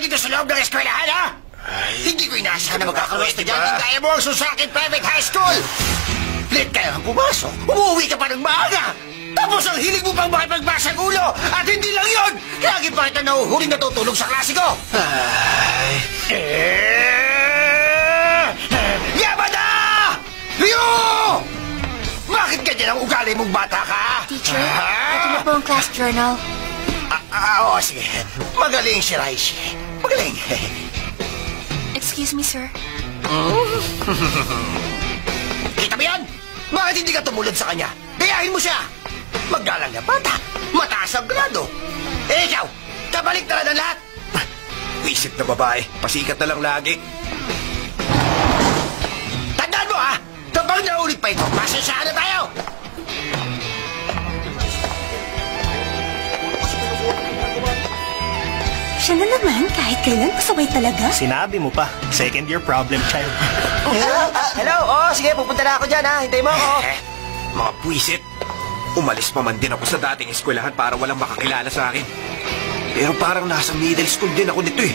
tayo dito sa loob ng eskwelahan, ha? Hindi ko inaasahan na magkakaroon estudyante gaya mo ang Susaki Private High School. Late ka lang pumasok, umuwi ka pa ng maaga. Tapos ang hilig mo pang makipagbasang ulo. At hindi lang yun, lagi pa kita nahuhuling natutulog sa klase ko. Yamada! Ryo! Bakit ganyan ang ugali mong bata ka? Teacher, ito na po ang class journal. Oo, sige. Magaling si Raishi. Magaling. Excuse me, sir. Kita mo yan? Bakit hindi ka tumulad sa kanya? Gayahin mo siya. Magalang na bata. Mataas ang grado. Eh, ikaw, kabalik na ng lahat. Wisit na babae. Pasikat na lang lagi. Tandaan mo, ha? Kapag naulit pa ito, pasensyahan na tayo. Siya na naman, kahit kailan pasaway talaga. Sinabi mo pa, second year problem child. Hello? Oo, sige, pupunta na ako dyan, ha? Hintay mo ako. Mga puwisit. Umalis pa man din ako sa dating eskwelahan para walang makakilala sa akin. Pero parang nasa middle school din ako nito eh.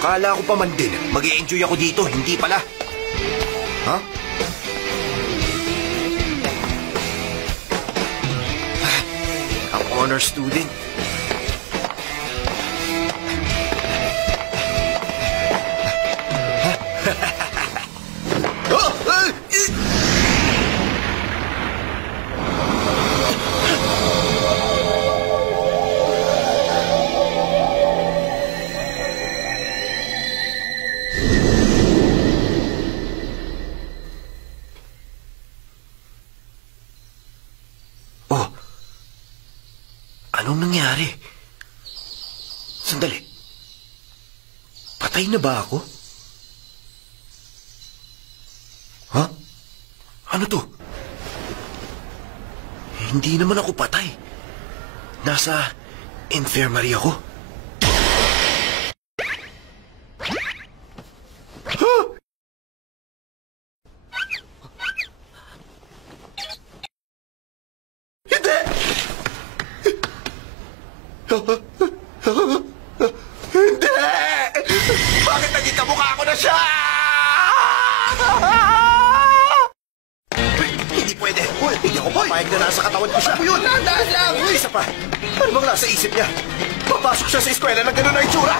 Kala ko pa man din, mag-i-enjoy ako dito, hindi pala. Ha? Ang honor student. Anong nangyari? Sandali. Patay na ba ako? Ha? Ano to? Hindi naman ako patay. Nasa infirmary ako. Huh? Hindi! Hindi! Bakit naging kamukha ko na siya? Hindi pwede. Hindi ako papayag na nasa katawan ko siya. Yun, nandaan lang. Isa pa. Ano bang nasa isip niya? Papasok siya sa eskwela na gano'n na itsura.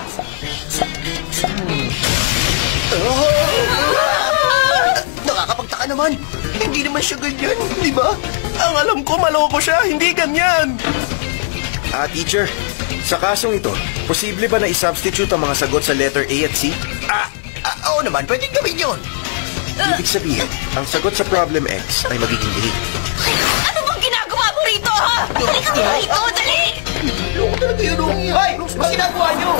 Nakakapagtaka naman. Hindi naman siya ganyan, di ba? Ang alam ko, maloko siya, hindi ganyan. Teacher, sa kasong ito, posible ba na i-substitute ang mga sagot sa letter A at C? Oo naman, pwedeng gawin yun. Ibig sabihin, ang sagot sa problem X ay magiging A. Ano bang ginagawa mo rito, ha? Halika mo rito, dali! Loko talaga yun, Hoy! Mas ginagawa niyo!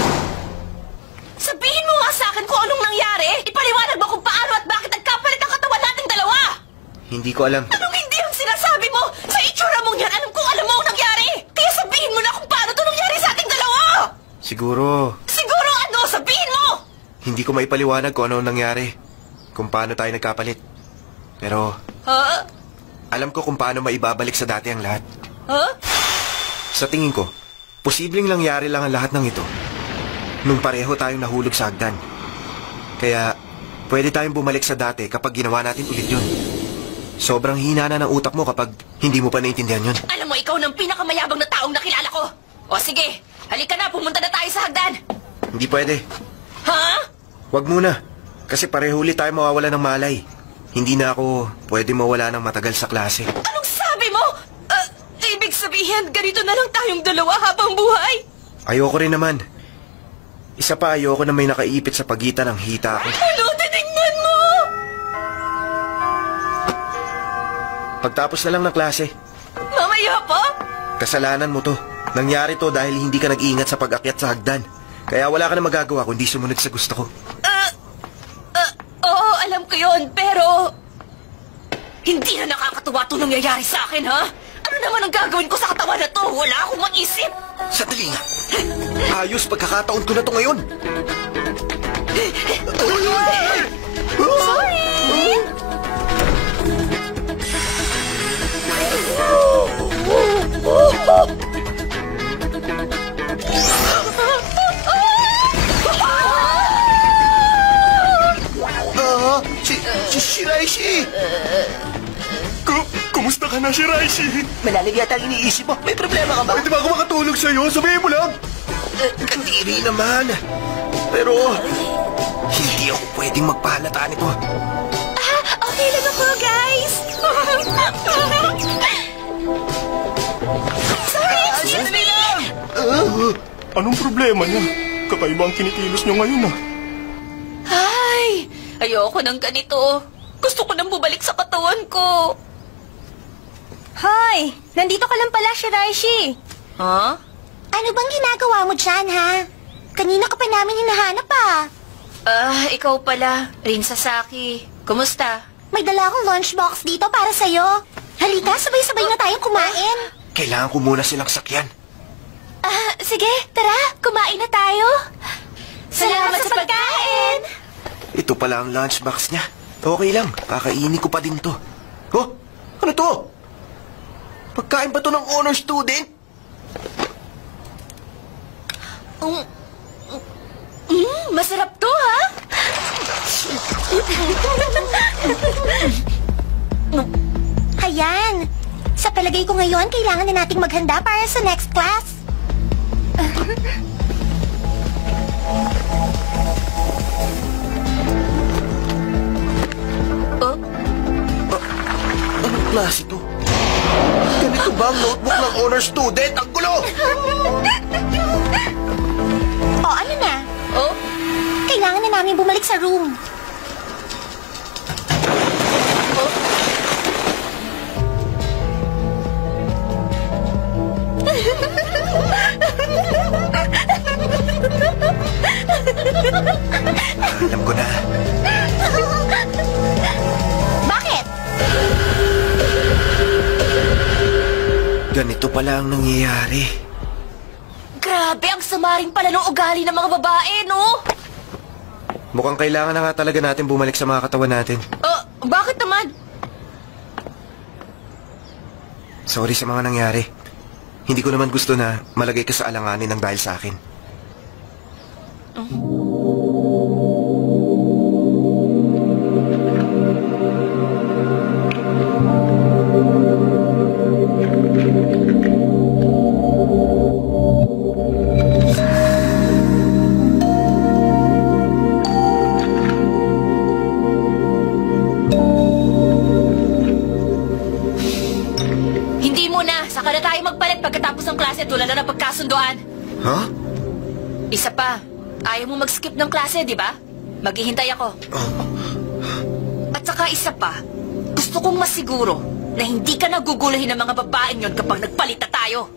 Sabihin mo nga sa akin kung anong nangyari. Ipaliwanag mo kung paano at bakit nagkapalit ang katawan nating dalawa. Hindi ko alam. Anong hindi ang sinasabi mo? Sa itsura mong yan, alam kong alam mo ang nangyari. Kaya sabihin mo na kung paano ito nangyari sa ating dalawa. Siguro, Siguro ano? Sabihin mo! hindi ko maipaliwanag kung ano ang nangyari. Kung paano tayo nagkapalit. Pero, Ha? alam ko kung paano maibabalik sa dati ang lahat. Ha? Sa tingin ko, posibleng nangyari lang ang lahat ng ito nung pareho tayong nahulog sa hagdan. Kaya, pwede tayong bumalik sa dati kapag ginawa natin ulit yun. Sobrang hina na ng utak mo kapag hindi mo pa naintindihan yun. Alam mo, ikaw ng pinakamayabang na taong nakilala ko. O sige, halika na, pumunta na tayo sa hagdan. Hindi pwede. Ha? Wag muna. Kasi pareho ulit tayo mawawala ng malay. Hindi na ako pwede mawala ng matagal sa klase. Anong sabi mo? Ibig sabihin, ganito na lang tayong dalawa habang buhay? Ayoko rin naman. Isa pa, ayoko na may nakaipit sa pagitan ng hita ko. Ano? Tinignan mo! Pagtapos na lang ng klase, Mamaya pa? kasalanan mo to. Nangyari to dahil hindi ka nag-iingat sa pag-akyat sa hagdan. Kaya wala ka na magagawa kundi sumunod sa gusto ko. Oo, alam ko yun, pero... Hindi na nakakatuwa ito nangyayari sa akin, ha? Ano naman ang gagawin ko sa katawan na to? Wala akong maisip. Sandali nga. Ayos, pagkakataon ko na to ngayon. Sorry! Kumusta ka na, Shiraishi? Malalim yata ang iniisip mo. May problema ka ba? Pwede ba ako makatulog sa'yo? Sabihin mo lang. Kadiri naman. Pero, hindi ako pwedeng magpahalata nito. Okay lang ako, guys. Sorry, excuse me. Anong problema niya? Kakaiba ang kinikilos niyo ngayon, ah. Ay, ayoko ng ganito. Gusto ko nang bumalik sa katawan ko. Hoy! Nandito ka lang pala, Shiraishi. Huh? Ano bang ginagawa mo dyan, ha? Kanina ka pa namin hinahanap, Ikaw pala, Rin Sasaki. Kumusta? May dala akong lunchbox dito para sa'yo. Halika, sabay-sabay na tayong kumain. Kailangan ko muna silang sakyan. Sige, tara, kumain na tayo. Salamat sa pagkain! Ito pala ang lunchbox niya. Okay lang, kakainin ko pa din to. Oh, ano to? Pagkain ba to ng honor student? Masarap to, ha? Ayan. Sa palagay ko ngayon, kailangan na nating maghanda para sa next class. Anong klase to? Ganito ba ang notebook ng honor student? Ang gulo! O, ano na? Oh? Kailangan na namin bumalik sa room. Alam ko na. Bakit? Ganito pala ang nangyayari. Grabe, ang sama rin pala ng ugali ng mga babae, no? Mukhang kailangan na nga talaga natin bumalik sa mga katawan natin. Bakit naman? Sorry sa mga nangyari. Hindi ko naman gusto na malagay ka sa alanganin ng dahil sa akin. Hindi muna. Saka na tayo magpalit pagkatapos ng klase tulad na pagkasunduan. Huh? Isa pa. Ayaw mo mag-skip ng klase, di ba? Maghihintay ako. At saka isa pa. Gusto kong masiguro na hindi ka naguguluhin ng mga babaeng yon kapag nagpalit na tayo.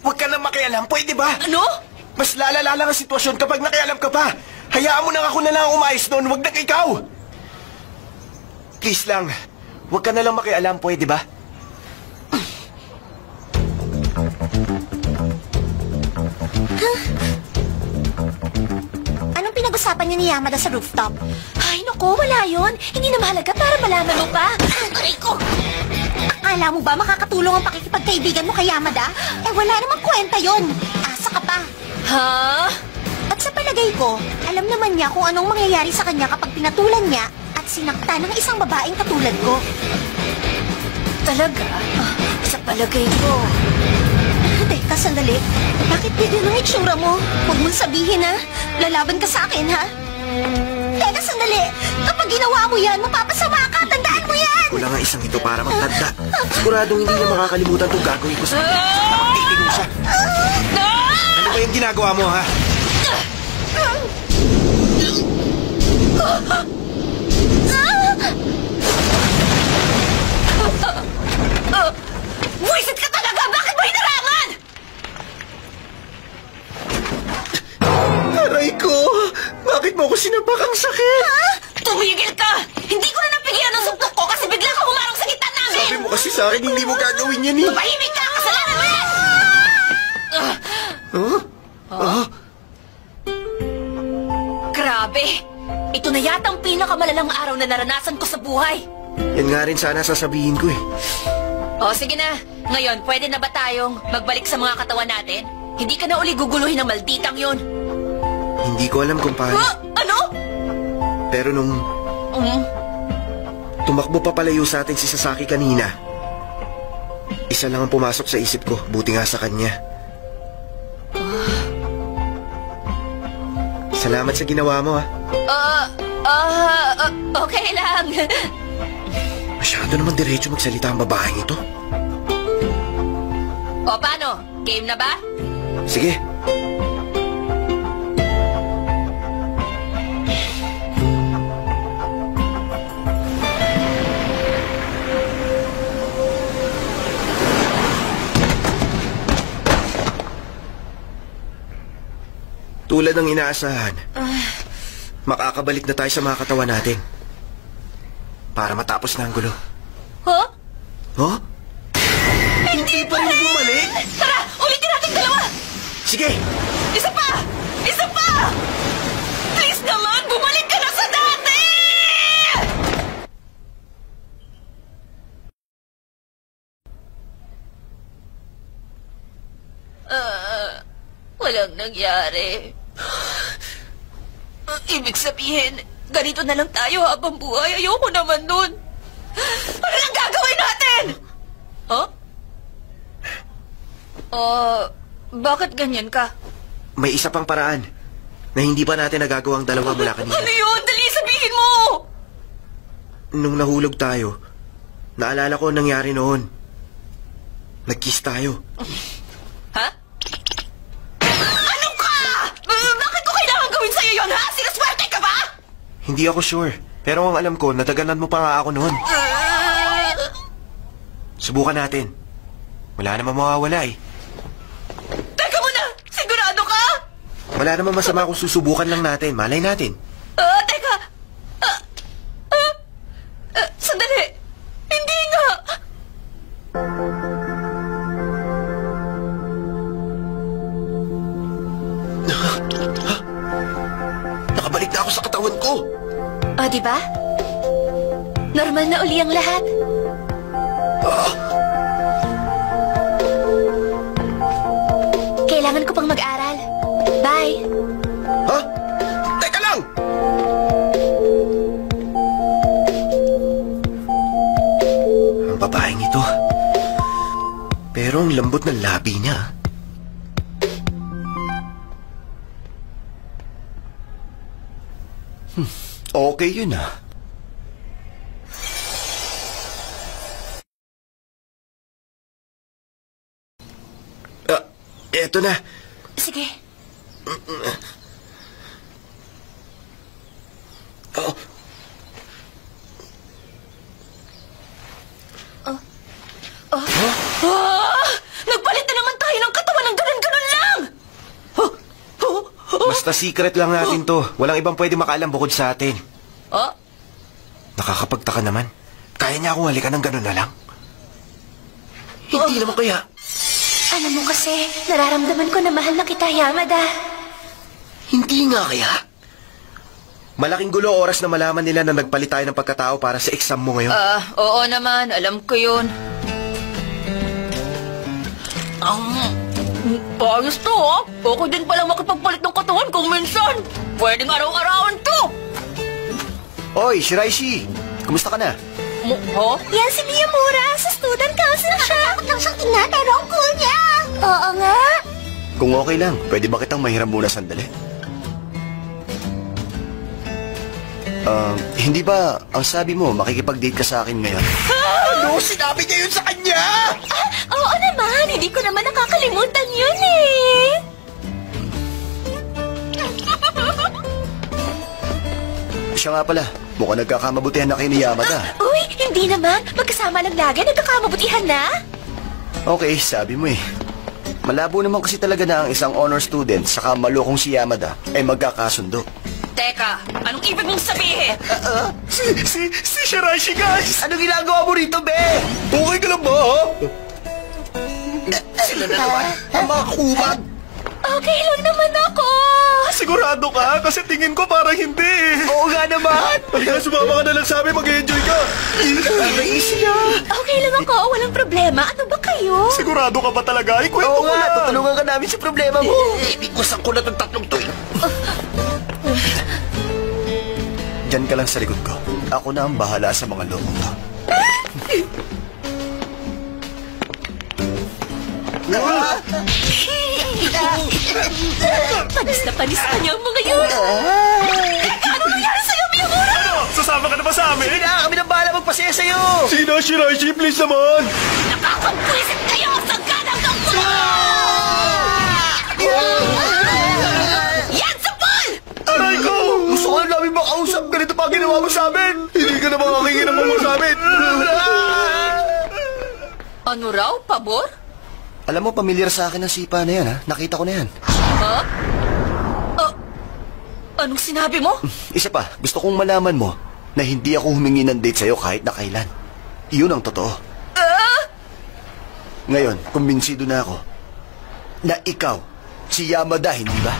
Huwag ka na makialam, pwede ba? Ano? Mas lalala lang ang sitwasyon kapag nakialam ka pa. Hayaan mo na ako na lang umayos noon, huwag na ikaw. Please lang, huwag ka na lang makialam, pwede ba? Anong pinag-usapan niyo ni Yamada sa rooftop? Ay, naku, wala yun. Hindi na mahalaga para malaman mo pa. Aray ko! Akala mo ba makakatulong ang pakikipagkaibigan mo kay Yamada? Eh, wala namang kwenta yon. Asa ka pa. Ha? At sa palagay ko, alam naman niya kung anong mangyayari sa kanya kapag pinatulan niya at sinakta ng isang babaeng katulad ko. Talaga? Sa palagay ko. Teka, sandali. Bakit ganyan ang itsura mo? Huwag mong sabihin, ha? Lalaban ka sa akin, ha? Teka, sandali. Kapag ginawa mo yan, mapapasama ka. Tandaan mo yan! Wala nga isang ito para magtanda. Siguradong hindi niya makakalimutan itong gagawin ko sa kanya. Nakapagtitig mo siya. Ano ba yung ginagawa mo, ha? Buwisit ka talaga! Bakit mo hinarangan? Aray ko! Bakit mo ako sinapak? Ang sakit! Tumigil ka! Hindi ko na napigilan ang suntok ko kasi bigla ka humarang sa gitna namin! Sabi mo kasi sa akin, hindi mo gagawin yan, eh. Tumahimik ka! Kasalanan mo yan! Grabe! Ito na yata ang pinakamalalang araw na naranasan ko sa buhay. Yan nga rin sana sasabihin ko, eh. O, sige na. Ngayon, pwede na ba tayong magbalik sa mga katawan natin? Hindi ka na uli guguluhin ng malditang yun. Hindi ko alam kung paano. Ano? Pero nung Tumakbo pa palayo sa atin si Sasaki kanina. Isa lang ang pumasok sa isip ko, buti nga sa kanya. Salamat sa ginawa mo, ha? Okay lang. Masyado naman diretso magsalita ang babaeng ito. O, paano? Game na ba? Sige. Tulad ng inaasahan, makakabalik na tayo sa mga katawan natin. Para matapos na ang gulo. Huh? Huh? Hindi pa rin bumalik? Tara! Ulitin natin dalawa! Sige! Isa pa! Isa pa! Please naman! Bumalik ka na sa dati! Walang nangyari. Ibig sabihin, ganito na lang tayo habang buhay. Ayoko naman nun. Ano lang gagawin natin? Huh? Bakit ganyan ka? May isa pang paraan na hindi pa natin nagagawang dalawa mula kanina. Ano yun? Dali, sabihin mo! Nung nahulog tayo, naalala ko ang nangyari noon. Nag-kiss tayo. Ha? Ano ka? Bakit ko kailangan gawin sa'yo yun, ha? Sinaswerte ka ba? Hindi ako sure, pero ang alam ko, nadaganan mo pa nga ako noon. Subukan natin. Wala namang mawawala eh. Teka muna! Sigurado ka? Wala namang masama kung susubukan lang natin. Malay natin. Teka! Sandali! Hindi nga! Nakabalik na ako sa katawan ko. Diba? Normal na uli ang lahat. Kailangan ko pang mag-aral. Bye! Ha? Teka lang! Ang babaeng ito. Pero ang lambot ng labi niya. Okay yun ah. Eto na. Sige. Nagpalit na naman tayo ng katawan ng ganun-ganun lang! Basta secret lang natin to. Walang ibang pwede makaalam bukod sa atin. Nakakapagtaka naman. Kaya niya akong halikan ng ganun na lang. Hindi naman kaya. Alam mo kasi, nararamdaman ko na mahal na kita, Yamada. Hindi nga kaya. Malaking gulo oras na malaman nila na nagpalit tayo ng pagkatao para sa exam mo ngayon. Oo naman. Alam ko yun. Ayos to, ha? Okay din palang makipagpalit ng katawan kung minsan. Pwedeng araw-arawan to. Oy, Shiraishi. Kumusta ka na? Yan si Miyamura, sa student council siya. Nakakatakot lang siyang tingnan, pero ang cool niya. Oo nga. Kung okay lang, pwede ba kitang mahiram muna sandali? Hindi ba ang sabi mo makikipag-date ka sa akin ngayon? Ano? Sinabi niya yun sa kanya! Oo naman, hindi ko naman nakakalimutan yun eh. Siya nga pala, mukhang nagkakamabutihan na kayo ni Yamada. Uy, hindi naman. Magkasama lang lagi, nagkakamabutihan na. Okay, sabi mo eh. Malabo naman kasi talaga na ang isang honor student saka malokong si Yamada ay magkakasundo. Teka, anong ibig mong sabihin? Si Shiraishi, guys! Ano ginagawa mo rito, be? Okay ka lang ba, ha? Sila na naman. Ang mga kumag. Okay lang naman ako. Sigurado ka? Kasi tingin ko parang hindi. Oo nga naman. Halika, sumama ka na lang sa amin, mag-enjoy ka. Okay lang ako, walang problema. Ano ba kayo? Sigurado ka ba talaga? Ikwento Oo ko nga, na. tutulungan ka namin sa problema mo. Ibig ko ko na itong tatlong to. Diyan ka lang sa likod ko. Ako na ang bahala sa mga lokong to. Panis na panis ka niya ang mga yun. Ano nangyari sa'yo, Miyamura? Sasama ka na ba sa amin? Sige na, kami nang bahala magpasaya sa'yo. Sige na, Shiraishi, please naman! Nakakapwisit kayo sa ganang kampulo! Yan sa pool! Aray ko! Gusto ko lang namin makausap. Ganito pa ginawa mo sa amin. Hindi ka na makakinginang mo sa amin. Ano raw, pabor? Alam mo, pamilyar sa akin ang sipa na yan, ha? Nakita ko na yan. Ha? Anong sinabi mo? Isa pa, gusto kong malaman mo na hindi ako humingi ng date sa'yo kahit na kailan. Iyon ang totoo. Ngayon, kumbinsido na ako na ikaw, si Yamada, hindi ba?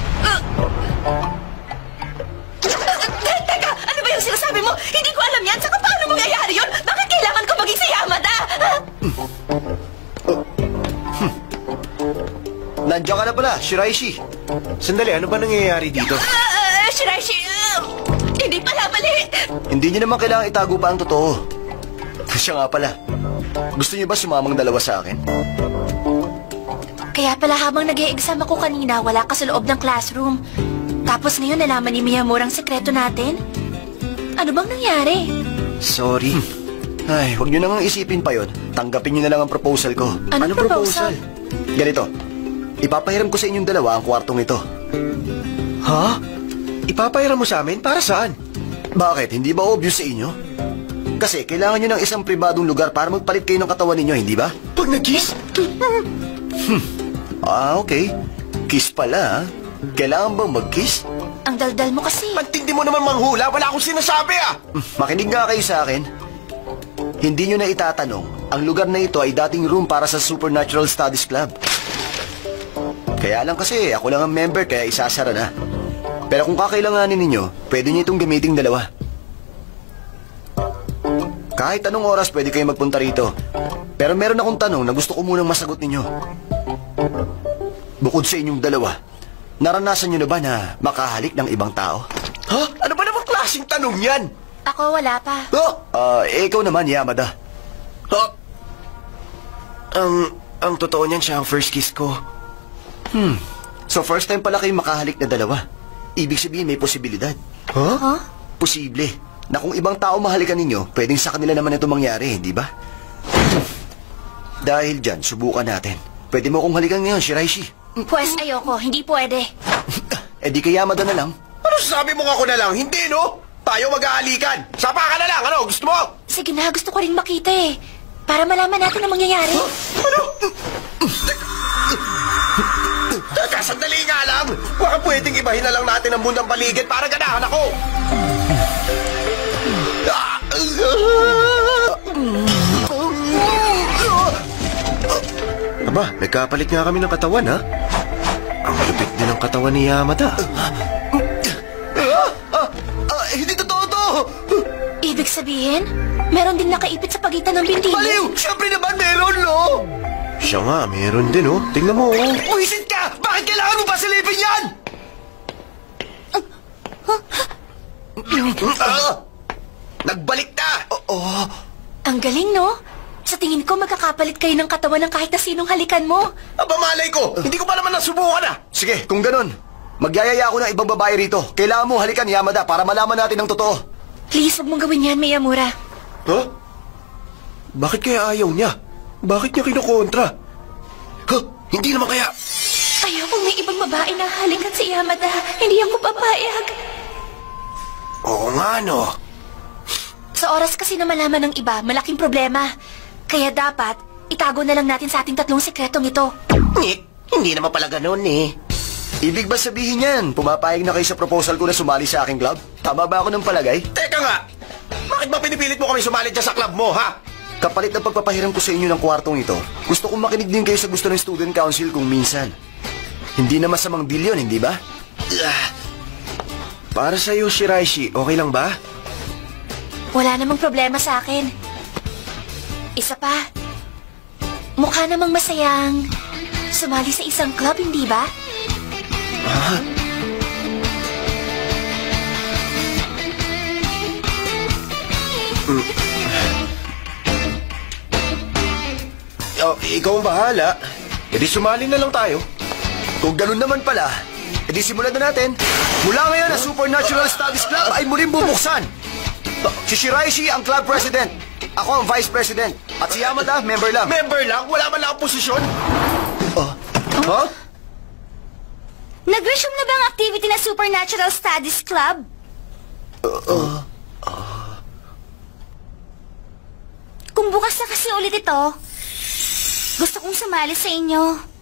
Teka, ano ba yung sinasabi mo? Hindi ko alam yan. Saka paano mangyayari yun? Bakit kailangan ko maging si Yamada? Nandiyan ka na pala, Shiraishi. Sandali, ano ba nangyayari dito? Shiraishi, hindi pala mali. Hindi niyo naman kailangan itago pa ang totoo. Siya nga pala. Gusto niyo ba sumamang dalawa sa akin? Kaya pala habang nag-e-exam ako kanina, wala ka sa loob ng classroom. Tapos ngayon nalaman ni Miyamura ang sekreto natin. Ano bang nangyari? Sorry. Ay, huwag niyo nang isipin pa yon. Tanggapin niyo na lang ang proposal ko. Anong proposal? Ganito. Ipapahiram ko sa inyong dalawa ang kwartong ito. Ha? Ipapahiram mo sa amin? Para saan? Bakit? Hindi ba obvious sa inyo? Kasi kailangan nyo ng isang pribadong lugar para magpalit kayo ng katawan ninyo, hindi ba? Pag nag-kiss? Okay. Kiss pala, ha? Kailangan bang mag-kiss? Ang daldal mo kasi. Pagtindi mo naman manghula, wala akong sinasabi ah! Makinig nga kayo sa akin. Hindi nyo na itatanong, ang lugar na ito ay dating room para sa Supernatural Studies Club. Kaya lang kasi, ako lang ang member kaya isasara na. Pero kung kakailanganin ninyo, pwede nyo itong gamiting dalawa. Kahit anong oras pwede kayo magpunta rito. Pero meron akong tanong na gusto ko munang masagot ninyo. Bukod sa inyong dalawa, naranasan nyo na ba na makahalik ng ibang tao? Ha? Ano ba namang klaseng tanong yan? Ako wala pa. Ikaw naman, Yamada. Ha? Ang totoo niyan, siya ang first kiss ko. So first time pala kayo makahalik na dalawa. Ibig sabihin may posibilidad. Huh? Posible na kung ibang tao mahalikan ninyo, pwedeng sa kanila naman ito mangyari, di ba? Dahil dyan, subukan natin. Pwede mo akong halikan ngayon, Shiraishi. Pwes ayoko, hindi pwede. Di kay Yamada na lang. Ano sabi mo nga ako na lang? Hindi, no? Tayo mag-aalikan. Sapa ka na lang. Ano? Gusto mo? Sige na, gusto ko rin makita eh. Para malaman natin ang mangyayari. Ano? Teka, sandali nga lang. Baka pwedeng ibahin na lang natin ang mundang paligid para ganahan ako. Aba, nagkapalit nga kami ng katawan, ha? Ang lupit din ng katawan ni Yamada. Hindi totoo to! Ibig sabihin, meron din nakaipit sa pagitan ng binti. Baliw! Siyempre naman meron, no? Siya nga, meron din, oh. Tingnan mo, oh. Buisit ka! Bakit kailangan mo pa silipin yan? Nagbalik na! Ang galing, no? Sa tingin ko, magkakapalit kayo ng katawan ng kahit na sinong halikan mo. Aba, malay ko. Hindi ko pa naman nasubukan, ah. Sige, kung ganun, magyayaya ako ng ibang babae rito. Kailangan mo halikan, Yamada, para malaman natin ang totoo. Please, wag mong gawin yan, Miyamura. Huh? Bakit kaya ayaw niya? Bakit niya kinukontra? Hindi naman kaya... Ayaw kung may ibang babae na halikan si Yamada. Hindi ako papayag. Oo nga, no. Sa oras kasi na malaman ng iba, malaking problema. Kaya dapat, itago na lang natin sa ating tatlong sekretong ito. Nick, hindi naman pala ganun, eh. Ibig ba sabihin yan, pumapayag na kayo sa proposal ko na sumali sa aking club? Tama ba ako ng palagay? Teka nga, bakit ba pinipilit mo kami sumali dyan sa club mo, ha? Kapalit ng pagpapahiram ko sa inyo ng kwartong ito, gusto kong makinig din kayo sa gusto ng student council kung minsan. Hindi na masamang deal yun, hindi ba? Para sa'yo, Shiraishi, okay lang ba? Wala namang problema sa akin. Isa pa, mukha namang masayang sumali sa isang club, hindi ba? Oh, ikaw ang bahala. E di sumali na lang tayo. Kung ganun naman pala, edi simulan na natin. Mula ngayon, ang Supernatural Studies Club ay muling bubuksan. Si Shiraishi ang club president. Ako ang vice president. At si Yamada, member lang. Member lang? Wala man lang posisyon? Huh? Nag-resume na ba ang activity na Supernatural Studies Club? Kung bukas na kasi ulit ito, gusto kong sumali sa inyo.